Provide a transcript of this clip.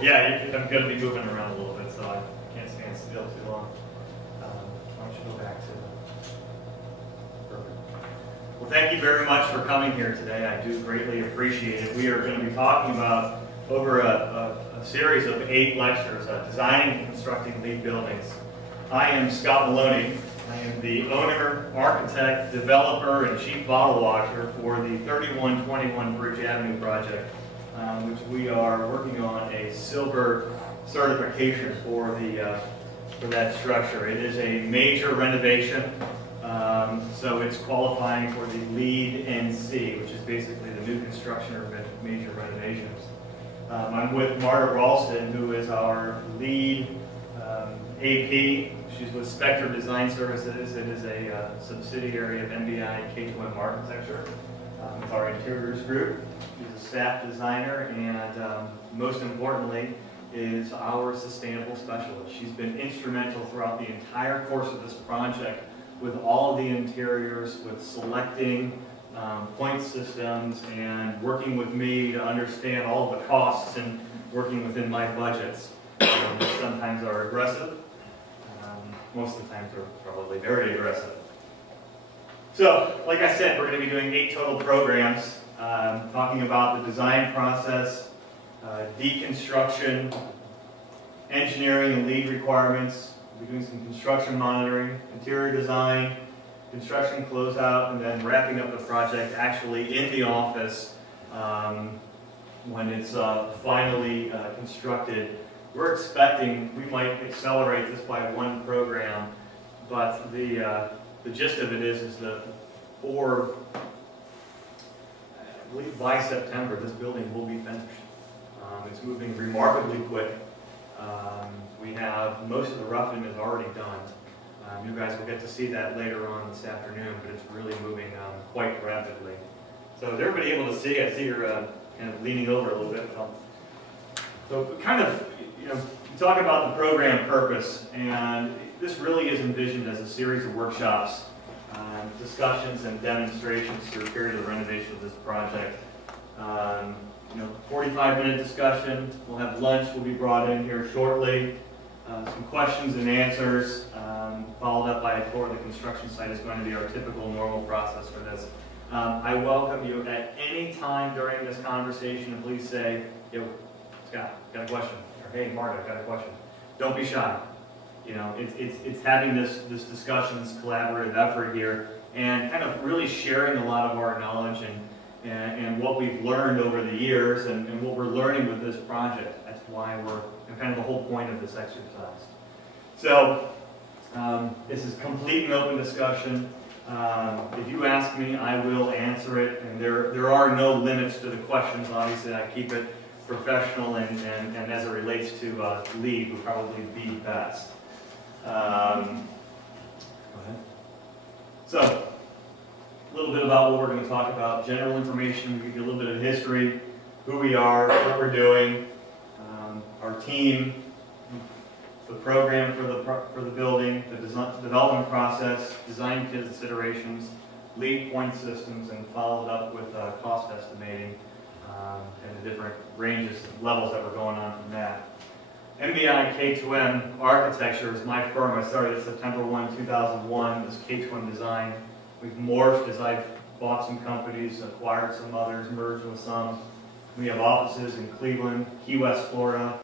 Yeah, I'm going to be moving around a little bit, so I can't stand still too long. Why don't you go back to perfect. Well, thank you very much for coming here today. I do greatly appreciate it. We are going to be talking about over a series of 8 lectures, designing and constructing LEED buildings. I am Scott Maloney. I am the owner, architect, developer, and chief bottle washer for the 3121 Bridge Avenue project, which we are working on a silver certification for that structure. It is a major renovation, so it's qualifying for the LEED NC, which is basically the new construction or major renovations. I'm with Marta Ralston, who is our lead AP. She's with Spectre Design Services. It is a subsidiary of MBI K2M Architecture. It's our interiors group. She's a staff designer, and most importantly, is our sustainable specialist. She's been instrumental throughout the entire course of this project with all of the interiors, with selecting point systems and working with me to understand all of the costs and working within my budgets, which sometimes are aggressive. Most of the times they're probably very aggressive. So, like I said, we're going to be doing 8 total programs, talking about the design process, deconstruction, engineering and LEED requirements. We'll be doing some construction monitoring, interior design, construction closeout, and then wrapping up the project actually in the office when it's finally constructed. We're expecting we might accelerate this by 1 program, but the gist of it is that I believe by September this building will be finished. It's moving remarkably quick. We have most of the roughing is already done. You guys will get to see that later on this afternoon, but it's really moving quite rapidly. So is everybody able to see? I see you're kind of leaning over a little bit. So kind of, you talk about the program purpose, and this really is envisioned as a series of workshops, discussions, and demonstrations through a period of the renovation of this project. 45-minute discussion. We'll have lunch. Will be brought in here shortly. Some questions and answers, followed up by a tour of the construction site is going to be our typical normal process for this. I welcome you at any time during this conversation, and please say, yo, Scott, got a question, or hey, Marta, got a question. Don't be shy. It's having this discussion, this collaborative effort here, and kind of really sharing a lot of our knowledge and what we've learned over the years and what we're learning with this project. That's why we're kind of the whole point of this exercise. So this is complete and open discussion. If you ask me, I will answer it, and there are no limits to the questions. Obviously, I keep it professional and as it relates to LEED would probably be best. Go ahead. So, a little bit about what we're going to talk about. General information, we give you a little bit of history, who we are, what we're doing, our team, the program for the building, the development process, design considerations, LEED point systems, and followed up with cost estimating and the different ranges and levels that were going on from that. MBI K2M Architecture is my firm. I started September 1, 2001. This K2M Design. We've morphed as I've bought some companies, acquired some others, merged with some. We have offices in Cleveland, Key West, Florida,